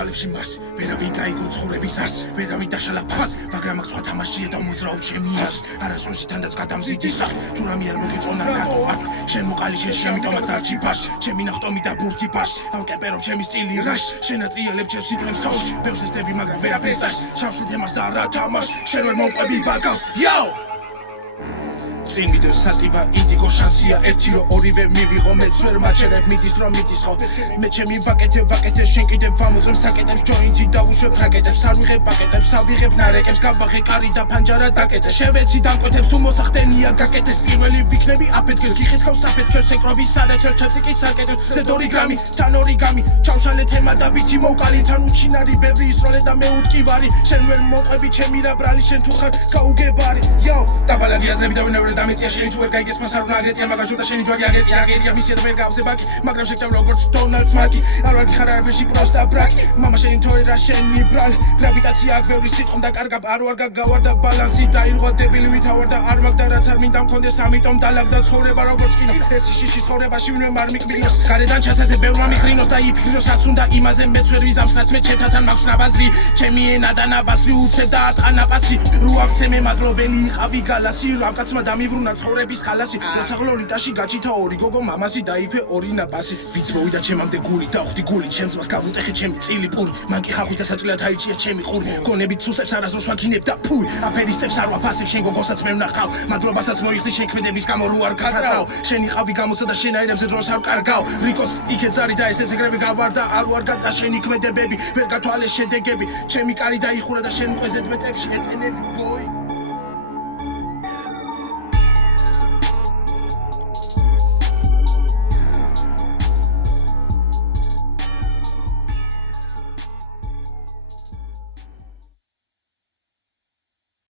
თვალებში მას ვერავინ გაიგო ცხოვრების არს ვერავინ დაშალა ფას მაგრამ აქ სხვა თამაშია და მოძრაო ჩემი ას არასოდეს თანდაც გადამზიდი სახ თუ რამე არ მოგეწონა რატო აქ შენ მოყალიშე ამიტომ აქ დარჩი ფაშ ჩემი ნახტომი და ბურთი ფაშ ავკეპერო ჩემი სტილი რაშ შენატრიალებ ჩემს სიტყვებს ხავში ბევრს ესდები მაგრამ ვერაფერს არ შავში თემას და რა თამაშ შენ ვერ მომყვები ბაკავს იაო წინიდე სატივა ინდიგო შანსია ერთი რო ორივე მივიღო მეც ვერ მაჩერებ მიდის რომ მიდის ხო მე ჩემი ვაკეთე შენ კიდევ ვამოწევ საკეტებს ჯოინტი დაუშვებ რაკეტებს არ ვიღებ პაკეტებს ავიღებ ნარეკებს გავახე კარი და ფანჯარა დაკეტე შევეცი დამკვეთებს თუ მოსახდენია გაკეთეს პირველი ვიქნები აფეთქეს გიხეცხავს საფეთქეს ეკროვის სადაჩელ ჩაწიკი საკეტე ზედორი გრამი თან ორიგამი ჩავშალე თემა და ბიჭი მოვკალი თან უჩინარი ბევრი ისროლე და მე უტკივარი შენ ვერ მომყვები ჩემი რა ბრალი შენ თუ ხარ გაუგებარი იო დაბალაგი აზრები და ვინაური დამეცია შენი თუ ვერ გაიგეს მას არ უნდა აგეცია მაგას და შენი ჯვარი აგეცია აგერია მისია და ვერ გავზე ბაკი მაგრამ შეკრავ როგორც დონალდს მაკი არ ვარ ხარ არაფერში პროსტა ბრაკი მამა შენი თოი რა შენი ბრალი გრავიტაცია აქ ბევრი სიტყვა და კარგა არ ვარ გავარდა ბალანსი დაირღვა დებილი ვითავარ და არ მაგ და რაც არ მინდა მქონდეს ამიტომ დალაგდა ცხოვრება როგორც კინო ერთი შიში ცხოვრებაში ვინმე არ მიკბინოს გარედან ჩასაზე ბევრმა მიხრინოს და იფიქროს რაც უნდა იმაზე მეც ვერ ვიზამსაც მე ჩემთან მაქვს ნაბაზრი ჩემი ენა და ნაბასი უცე და ატყანაპასი რო აქცე მე მადლობელი იყავი გალასი რა კაცმა დამიბრუნა ცხოვრების ხალასი როცა ლოლიტაში გაჩითა ორი გოგო მამასი დაიფე ორი ნაპასი ვიც მოვიდა ჩემამდე გული დავხვდი გული ჩემს მას გავუტეხე ჩემი წილი პური მან კი ხახვის და საჭილად აიჭია ჩემი ხური გონებით სუსტებს არასდროს ვაქინებ და ფუი აფერისტებს არ ვაფასებ შენ გოგოსაც მე ვნახავ მადლობასაც მოიხდი შენ ქმედების გამო რო არ კარგავ შენი ხავი გამოცა და შენაირებზე დროს არ კარგავ რიკოს იქეთ ზარი და ეს ეგრევე გავარ და არ ვარ გადა შენი ქმედებები ვერ გათვალე შედეგები ჩემი კარი დაიხურა და შენ მკვეზე დვეტებში ეტენები